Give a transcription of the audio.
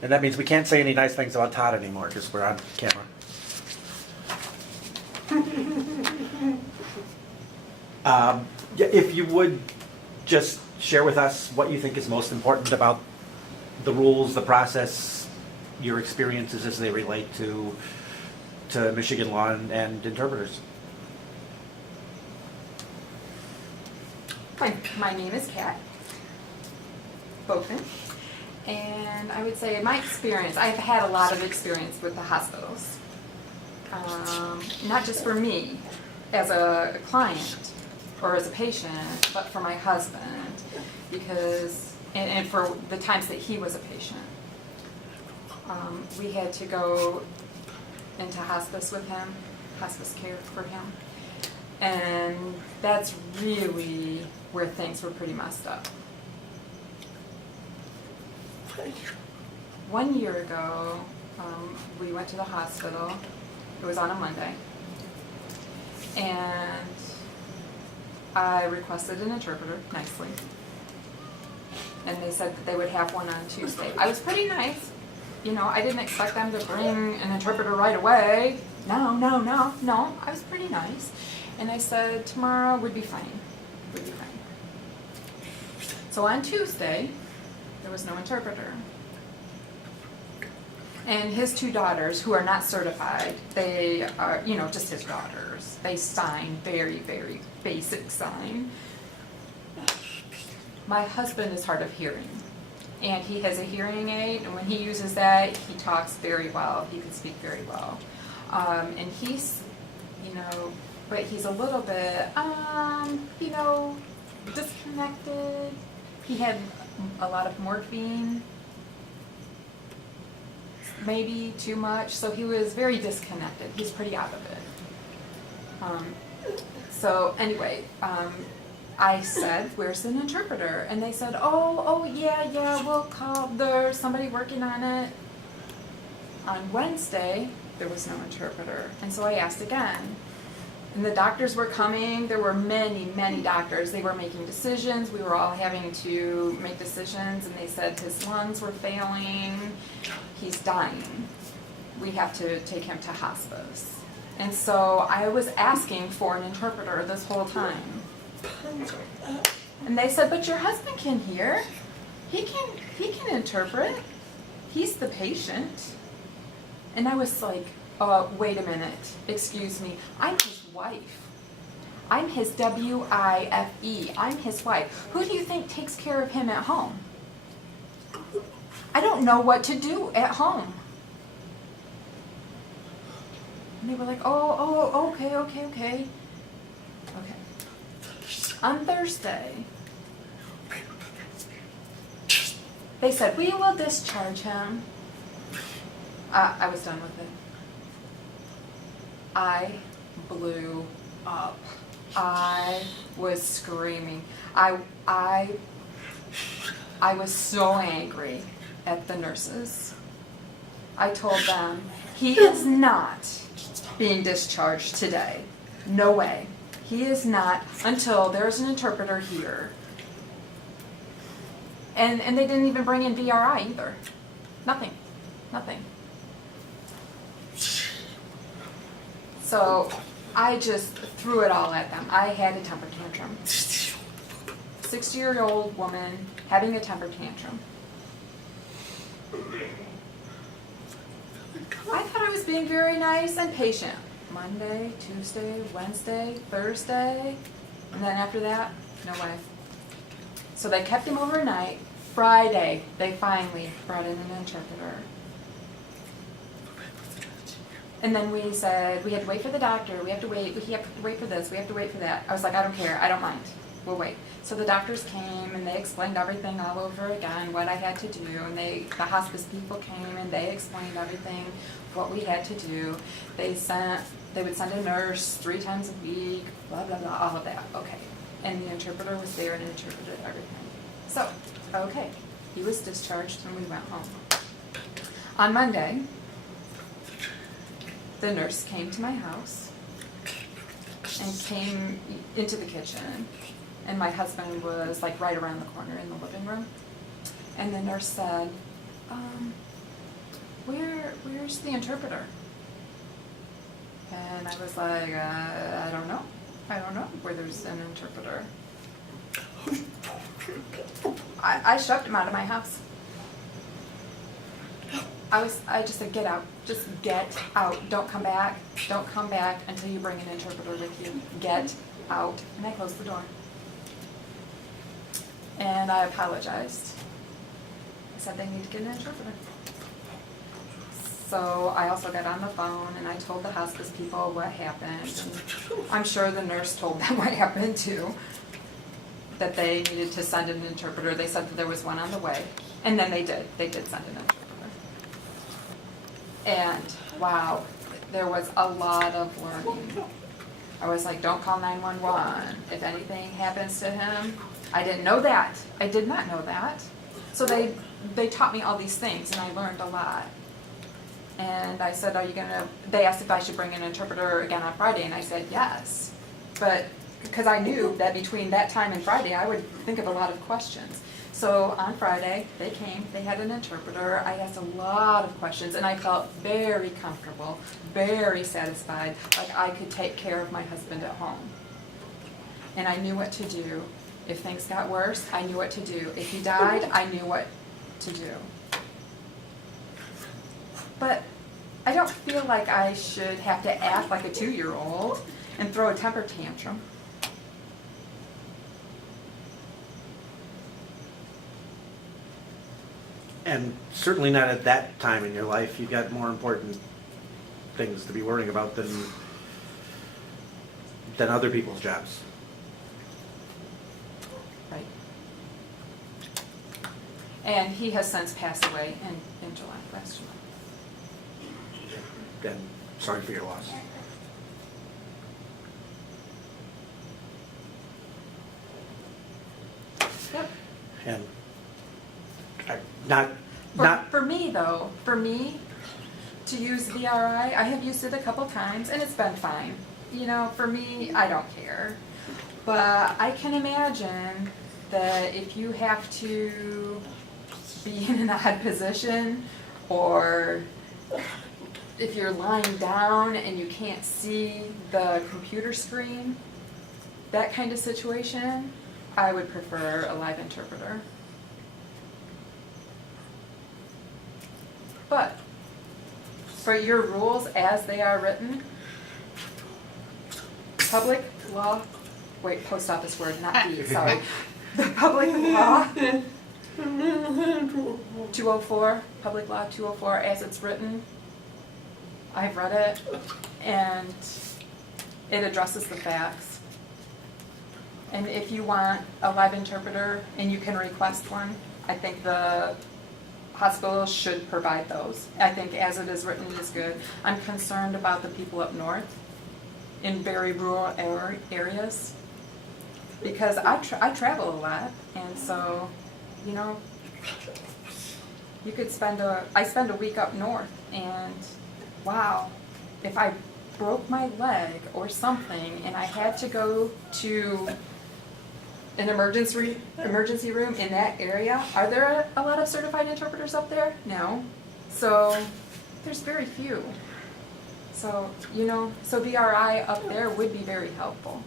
And that means we can't say any nice things about Todd anymore because we're on camera. Yeah, if you would just share with us what you think is most important about the rules, the process, your experiences as they relate to Michigan law and interpreters. My name is Kat Vogtmann, and I would say my experience, I've had a lot of experience with the hospitals. Not just for me as a client or as a patient, but for my husband, because, and for the times that he was a patient. We had to go into hospice with him, hospice care for him, and that's really where things were pretty messed up. 1 year ago, we went to the hospital. It was on a Monday, and I requested an interpreter nicely, and they said that they would have one on Tuesday. I was pretty nice. You know, I didn't expect them to bring an interpreter right away. No. I was pretty nice. And I said, tomorrow would be fine. Would be fine. So on Tuesday, there was no interpreter. And his two daughters, who are not certified, they are, you know, just his daughters. They sign very, very basic sign. My husband is hard of hearing. And he has a hearing aid, and when he uses that, he talks very well. He can speak very well. And he's, you know, but he's a little bit, you know, disconnected. He had a lot of morphine, maybe too much, so he was very disconnected. He's pretty out of it. So anyway, I said, where's an interpreter? And they said, oh, yeah, we'll call. There's somebody working on it. On Wednesday, there was no interpreter. And so I asked again. And the doctors were coming. There were many, many doctors. They were making decisions. We were all having to make decisions. And they said his lungs were failing. He's dying. We have to take him to hospice. And so I was asking for an interpreter this whole time. And they said, but your husband can hear. He can interpret. He's the patient. And I was like, wait a minute. Excuse me. I'm his wife. I'm his W-I-F-E. I'm his wife. Who do you think takes care of him at home? I don't know what to do at home. And they were like, okay. On Thursday, they said, we will discharge him. I was done with it. I blew up. I was screaming. I was so angry at the nurses. I told them, he is not being discharged today. No way. He is not until there's an interpreter here. And they didn't even bring in VRI either. Nothing. So I just threw it all at them. I had a temper tantrum. 60-year-old woman having a temper tantrum. I thought I was being very nice and patient. Monday, Tuesday, Wednesday, Thursday, and then after that, no way. So they kept him overnight. Friday, they finally brought in an interpreter. And then we said, we had to wait for the doctor, we have to wait for this, we have to wait for that. I was like, I don't care, I don't mind, we'll wait. So the doctors came and they explained everything all over again, what I had to do, and the hospice people came and they explained everything, what we had to do. They would send a nurse 3 times a week, blah, blah, blah, all of that, okay. And the interpreter was there and interpreted everything. So, okay, he was discharged and we went home. On Monday, the nurse came to my house and came into the kitchen, and my husband was like right around the corner in the living room. And the nurse said, where's the interpreter? And I was like, I don't know. I don't know where there's an interpreter. I shoved him out of my house. I just said, get out. Just get out. Don't come back. Don't come back until you bring an interpreter with you. Get out. And I closed the door. And I apologized. I said they need to get an interpreter. So I also got on the phone and I told the hospice people what happened. And I'm sure the nurse told them what happened too. That they needed to send an interpreter. They said that there was one on the way. And then they did. They did send an interpreter. And wow, there was a lot of learning. I was like, don't call 911 if anything happens to him. I didn't know that. I did not know that. So they taught me all these things and I learned a lot. And I said, they asked if I should bring an interpreter again on Friday, and I said yes. But because I knew that between that time and Friday, I would think of a lot of questions. So on Friday, they came, they had an interpreter. I asked a lot of questions, and I felt very comfortable, very satisfied, like I could take care of my husband at home. And I knew what to do. If things got worse, I knew what to do. If he died, I knew what to do. But I don't feel like I should have to act like a 2-year-old and throw a temper tantrum. And certainly not at that time in your life. You've got more important things to be worrying about than other people's jobs. Right. And he has since passed away in July last July. And sorry for your loss. Yep. And not For me though, to use VRI, I have used it a couple times and it's been fine. You know, for me, I don't care. But I can imagine that if you have to be in an odd position, or if you're lying down and you can't see the computer screen, that kind of situation, I would prefer a live interpreter. But for your rules as they are written, public law, wait, post office word, not D, sorry. The public law 204, public law 204 as it's written, I've read it and it addresses the facts. And if you want a live interpreter and you can request one, I think the hospital should provide those. I think as it is written, it is good. I'm concerned about the people up north in very rural areas because I travel a lot, and so, you know, you could I spend a week up north, and wow, if I broke my leg or something and I had to go to an emergency room in that area, are there a lot of certified interpreters up there? No. So there's very few. So, you know, so VRI up there would be very helpful.